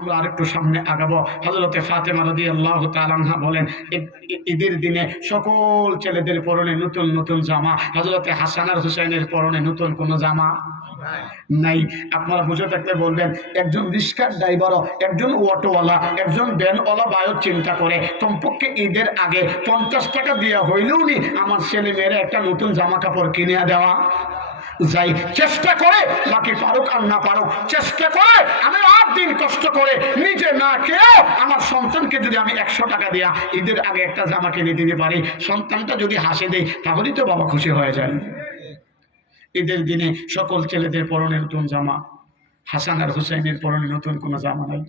আমরা আরেকটু সামনে আগাবো। হজরতে ফাতেমা রদি আল্লাহ তালাহা বলেন ঈদের দিনে সকল ছেলেদের পরনে নতুন নতুন জামা। হজরতে হাসান আর হুসাইনের পরনে নতুন কোনো জামা নাই। আপনারা বুঝে থাকলে বলবেন, একজন রিক্সার ড্রাইভারও, একজন অটোওয়ালা, একজন ভ্যানওয়ালা বায়ু চিন্তা করে, কমপক্ষে ঈদের আগে পঞ্চাশ টাকা দেওয়া হইলেও নি আমার ছেলে মেয়েরা একটা নতুন জামা কাপড় কিনে দেওয়া। যাই চেষ্টা করে, বাকি পারুক আর না পারুক, চেষ্টা করে, আমি আট দিন কষ্ট করে নিজে না খেয়েও আমার সন্তানকে যদি আমি একশো টাকা দেয়া, ঈদের আগে একটা জামা কিনে দিতে পারি, সন্তানটা যদি হাসে দেয়, তাহলেই তো বাবা খুশি হয়ে যায়। ঈদের দিনে সকল ছেলেদের পরনে নতুন জামা, হাসান আর হুসাইনের পরনে নতুন কোনো জামা নাই।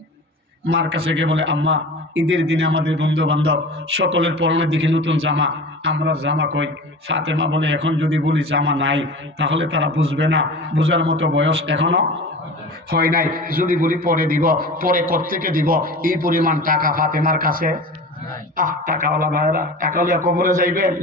মার কাছে গিয়ে বলে, আম্মা ঈদের দিনে আমাদের বন্ধু বান্ধব সকলের পরনে দেখি নতুন জামা। আমরা জামা কই? ফাতেমা বলে এখন যদি বলি জামা নাই তাহলে তারা বুঝবে না। বোঝার মতো বয়স এখনও হয় নাই। যদি বলি পরে দিব পরে থেকে দিব? এই পরিমাণ টাকা ফাতেমার কাছে? আহ টাকাওয়ালা ভাইরা টাকা কবরে যাইবেন?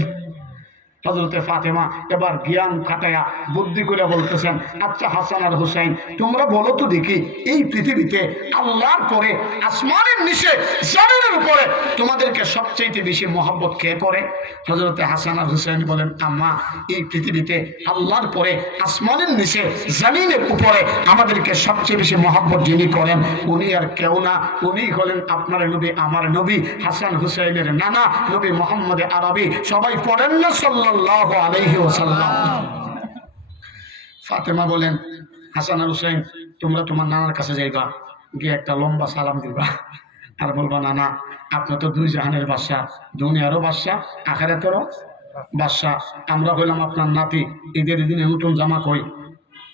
হজরতে ফাতেমা এবার জ্ঞান খাটায়া বুদ্ধি করে বলতেছেন আচ্ছা হাসান আর হুসাইন, তোমরা বলো তো দেখি, এই পৃথিবীতে আল্লাহর পরে, আসমানের নিচে, জমিনের উপরে তোমাদেরকে সবচেয়ে বেশি মহব্বত কে করে? হজরতে হাসান আর হুসাইন বলেন, আম্মা, এই পৃথিবীতে আল্লাহর পরে, আসমানের নিচে, জমিনের উপরে আমাদেরকে সবচেয়ে বেশি মহব্বত যিনি করেন, উনি আর কেউ না। উনি হলেন আপনার নবী, আমার নবী, হাসান হুসাইনের নানা নবী মোহাম্মদ আরবি, সবাই পড়েন না ফাতেমা বলেন, হাসান আর হুসাইন, তোমরা তোমার নানার কাছে যাইবা, গিয়ে একটা লম্বা সালাম দিবা। আর বলবা নানা আপনি তো দুই জাহানের বাদশা দুনিয়ারও বাদশাহ, আখেরাতেরও বাদশাহ। আমরা হইলাম আপনার নাতি, ঈদের দিনে নতুন জামা কই?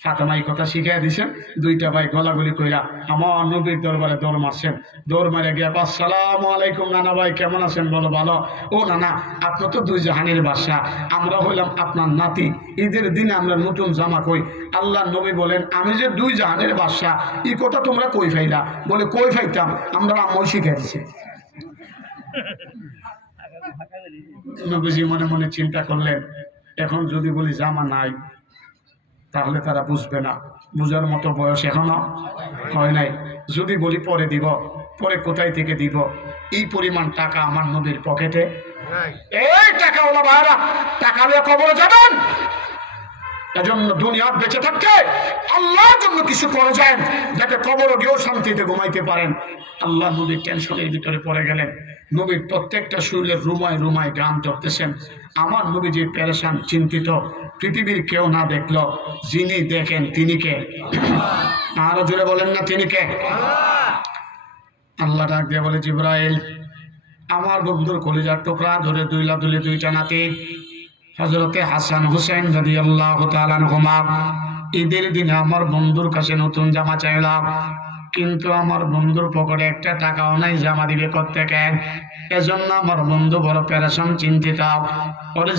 ফাতেমা এই কথা শিখাই দিছেন। দুইটা ভাই গলাগুলি কইরা, আমার নবীর দরবারে দৌড় মারছেন। দৌড় মারে গিয়া আসসালাম আলাইকুম নানা ভাই, কেমন আছেন? বলো ভালো ও নানা, আপনি তো দুই জাহানের বাদশা। আমরা হইলাম আপনার নাতি। ঈদের দিনে আমরা নতুন জামা কই। আল্লাহ নবী বলেন, আমি যে দুই জাহানের বাদশা এই কথা তোমরা কই ফাইলা? বলে, কই ফাইতাম? আমরা আমল শিখাই দিছি। নবীজি মনে মনে চিন্তা করলেন, এখন যদি বলি জামা নাই তাহলে তারা বুঝবে না। বুঝার মতো বয়স এখনও হয় নাই। যদি বলি পরে দিব পরে কোথায় থেকে দিব? এই পরিমাণ টাকা আমার নদীর পকেটে। এই টাকা টাকাওয়ালা ভাইরা টাকা নিয়ে কবরে যাবেন? এজন্য দুনিয়া বেঁচে থাকতে আল্লাহর জন্য কিছু করে যায় যাতে কবর গিয়েও শান্তিতে ঘুমাইতে পারেন। আল্লাহ নবীর টেনশনের ভিতরে পড়ে গেলেন। নবীর প্রত্যেকটা শরীরের রুমায় রুমায় গান ধরতেছেন আমার নবী যে পেরেশান, চিন্তিত, পৃথিবীর কেউ না দেখল। যিনি দেখেন তিনি কে? আরও জুড়ে বলেন না, তিনি কে? আল্লাহ ডাক দিয়ে বলে, জিব্রাইল, আমার বন্ধুর কলিজার টুকরা ধরে দুইলা দুলে দুইটা নাতি হজরতে হাসান হুসেন রাদি আল্লাহ ঘুমা ঈদের দিনে আমার বন্ধুর কাছে নতুন জামা চাইলাম, কিন্তু আমার বন্ধুর পকেটে একটা টাকাও নাই জামা দিবে কোথেকে এজন্য আমার বন্ধু বড় পেরেশান, চিন্তিত। ওরে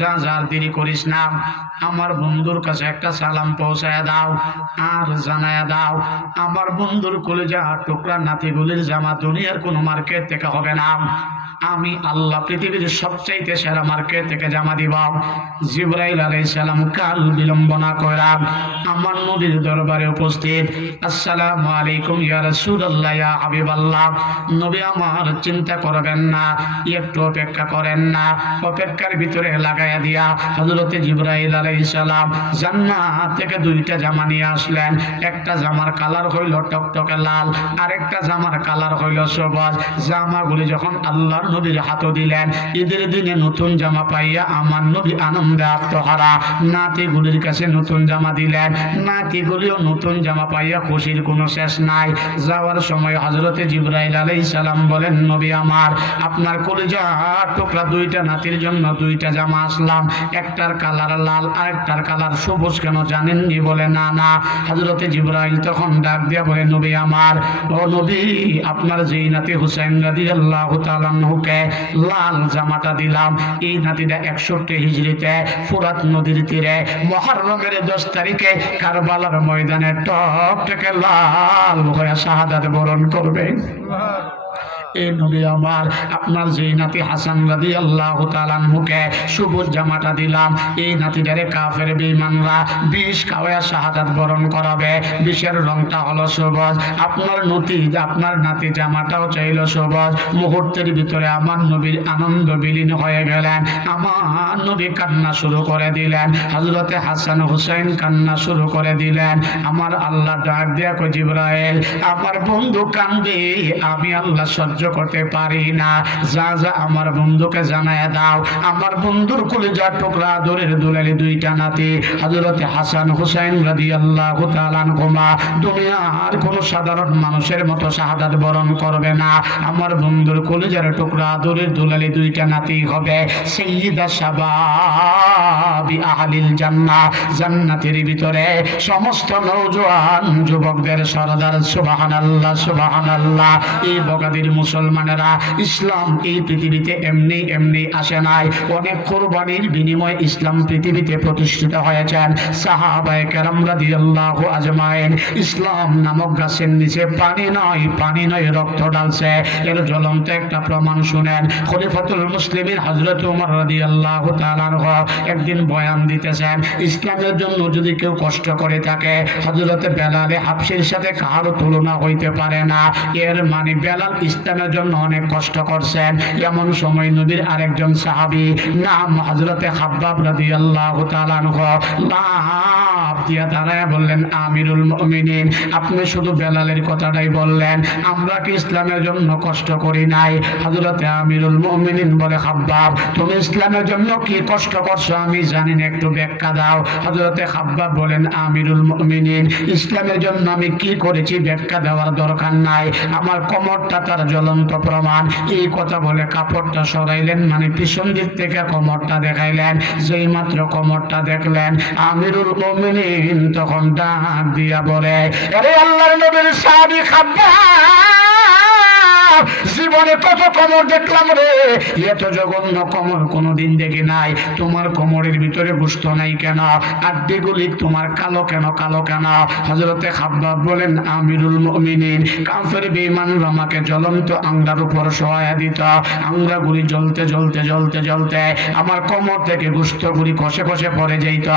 যা যার দেরি করিস না। আমার বন্ধুর কাছে একটা সালাম পৌঁছায় দাও, আর জানায় দাও, আমার বন্ধুর কলেজা টুকরা নাতিগুলির জামা দুনিয়ার কোনো মার্কেট থেকে হবে না। আমি আল্লাহ পৃথিবীর সবচাইতে সেরা মার্কেট থেকে জামা দিব। জিব্রাইল আলাইহিস সালাম কাল বিলম্ব না করাম আমার নবীর দরবারে উপস্থিত। আসসালামু আলাইকুম ইয়া রাসূলুল্লাহ, ইয়া হাবিবাল্লাহ। নবী আমার চিন্তা করবেন না, একটু অপেক্ষা করেন না। অপেক্ষার ভিতরে লাগাইয়া দিয়া হযরতে জিব্রাইল আলাইহিস সালাম জান্নাত থেকে দুইটা জামা নিয়ে আসলেন। একটা জামার কালার হইল টকটকে লাল, আরেকটা জামার কালার হইল সবুজ। জামাগুলি যখন আল্লাহর নবীর হাতে দিলেন। ঈদের দিনে নতুন জামা পাইয়া আমার নবী আনন্দে আত্মহারা। নাতিগুলির কাছে নতুন জামা দিলেন। নাতিগুলিও নতুন জামা পাইয়া খুশির কোনো শেষ নাই। যাওয়ার সময় হজরতে জিব্রাইল আলাইহিস সালাম বলেন, নবী আমার, আপনার কলিজা টুকরা দুইটা নাতির জন্য দুইটা জামা আসলাম। একটার কালার লাল, আরেকটার কালার সবুজ কেন জানেননি? বলে, না না। হজরতে জিব্রাইল তখন ডাক দিয়া বলে, নবী আমার, ও নবী, আপনার যেই নাতি হুসাইন রাদি আল্লাহ তালানহুকে লাল জামাটা দিলাম। এই নাতিটা একষট্টি হিজড়িতে ফুরাত নদীর তীরে মহরমের দশ তারিখে কারবালার ময়দানে টপ থেকে লাল হয়ে শাহাদাত বরণ করবে। এই নবী আমার, আপনার যেই নাতি হাসান রাদি আল্লাহ তালানহুকে সবুজ জামাটা দিলাম, এই নাতিটারে কাফের বেঈমানরা বিষ খাওয়া শাহাদাত বরণ করাবে, বিষের রংটা হলো সবুজ, আপনার নতি, আপনার নাতি জামাটাও চাইল সবুজ, মুহূর্তের ভিতরে আমার নবীর আনন্দ বিলীন হয়ে গেলেন, আমার নবী কান্না শুরু করে দিলেন হজরতে হাসান হুসাইন কান্না শুরু করে দিলেন, আমার আল্লাহ ডাক দিয়া কো জিব্রাইল, আমার বন্ধু কান্দে আমি আল্লাহ সহ্য করতে পারি না। যা যা আমার বন্ধুকে জানায় দাও। আমার বন্ধুর কলিজার টুকরা দূরের দুলালি দুইটা নাতি হজরতে হাসান হুসাইন রাদি আল্লাহ ঘুমা দুনিয়ার কোনো সাধারণ মানুষের মতো শাহাদাত বরণ করবে না। আমার বন্ধুর কলিজার টুকরা দূরের দুলালি দুইটা নাতি হবে সৈয়দা সাবাবি আহলিল জান্নাহ। জান্নাতের ভিতরে সমস্ত নৌজওয়ান যুবকদের সরদার সুবহানাল্লাহ সুবহানাল্লাহ। এই বগাদির মুসলমানেরা ইসলাম এই পৃথিবীতে এমনি এমনি আসে নাই। অনেক কোরবানির বিনিময়ে ইসলাম পৃথিবীতে প্রতিষ্ঠিত হয়েছেন। সাহাবায়ে কেরাম রাদিয়াল্লাহু আজমাইন, ইসলাম নামক গাছের নিচে পানি নয় পানি নয় রক্ত ঢালছে। এর জ্বলন্ত একটা প্রমাণ শুনেন। খলিফাতুল মুসলিমিন হযরত ওমর রাদিয়াল্লাহু তাআলা আনহু একদিন বয়ান দিতেছেন, ইসলামের জন্য যদি কেউ কষ্ট করে থাকে, হযরতে বেলালে হাফসির সাথে কারও তুলনা হইতে পারে না। এর মানে বেলাল ইসলামের জন্য অনেক কষ্ট করছেন। এমন সময় নবীর আরেকজন সাহাবী, নাম লাভ দিয়া দাঁড়ায় বললেন, আমিরুল আপনি শুধু ইসলামের জন্য কষ্ট করি নাই? আমিরুল বলে ইসলামের জন্য কি কষ্ট করছ? আমি একটু দাও। বলেন, আমিরুল ইসলামের জন্য আমি কি করেছি? ব্যাখ্যা দেওয়ার দরকার নাই। আমার কমরটা তার জ্বলন্ত প্রমাণ। এই কথা বলে কাপড়টা সরাইলেন মানে পিছন দিক থেকে কোমরটা দেখাইলেন। যেই মাত্র কোমরটা দেখলেন, আমিরুল মমিন তখন ডাক দিয়া বলে আরে আল্লাহর নবীর সাহাবী খাব্বাব জীবনে কত কোমর দেখলাম রে। এত জঘন্য কোমর কোনোদিন দেখি নাই। তোমার কোমরের ভিতরে গুস্ত নাই কেন? আড্ডিগুলি তোমার কালো কেন কালো কেন? হজরতে খাব্বাব বলেন, আমিরুল মুমিনিন। কাফের বেঈমান আমাকে জ্বলন্ত আংরার উপর সহায় দিত। আংরাগুলি জ্বলতে জ্বলতে জ্বলতে জ্বলতে আমার কোমর থেকে গুস্তগুলি কষে কষে পড়ে যেত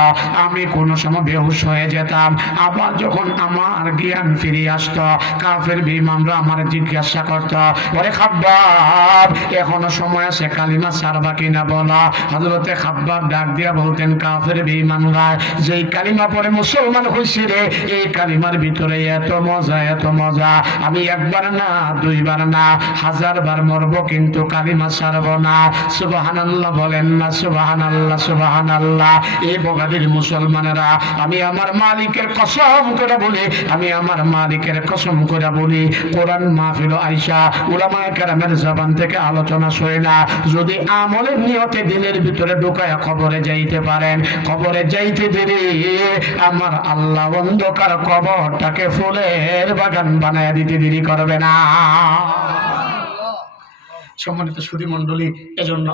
আমি কোনো সময় বেহুশ হয়ে যেতাম। আবার যখন আমার জ্ঞান ফিরে আসতো, কাফের বেঈমানরা আমার জিজ্ঞাসা করত ওরে খাব্বাব, এখনও সময় আছে, কালিমা সারবা কিনা বলা? হজরতে খাব্বাব ডাক দিয়া বলতেন, কাফের বেঈমানরা, যেই কালিমা পরে মুসলমান হইছি রে, এই কালিমার ভিতরে এত মজা এত মজা। আমি একবার না, দুইবার না হাজার বার মরব, কিন্তু কালিমা সারব না। সুবহানাল্লাহ বলেন না, সুবহানাল্লাহ সুবহানাল্লাহ। এই বগাদির মুসলমানেরা, আমি আমার মালিকের কসম করে বলি, আমি আমার মালিকের কসম করে বলি, কোরআন মাহফিল আইসা উলামায়ে কেরামের থেকে আলোচনা শোয় না। যদি আমলের নিয়তে দিলের ভিতরে ঢুকায় খবরে যাইতে পারেন। খবরে যাইতে দেরি। আমার আল্লাহ অন্ধকার কবরটাকে ফুলের বাগান বানায় দিতে দেরি করবে না। সম্মানিত সুধী মন্ডলী এজন্য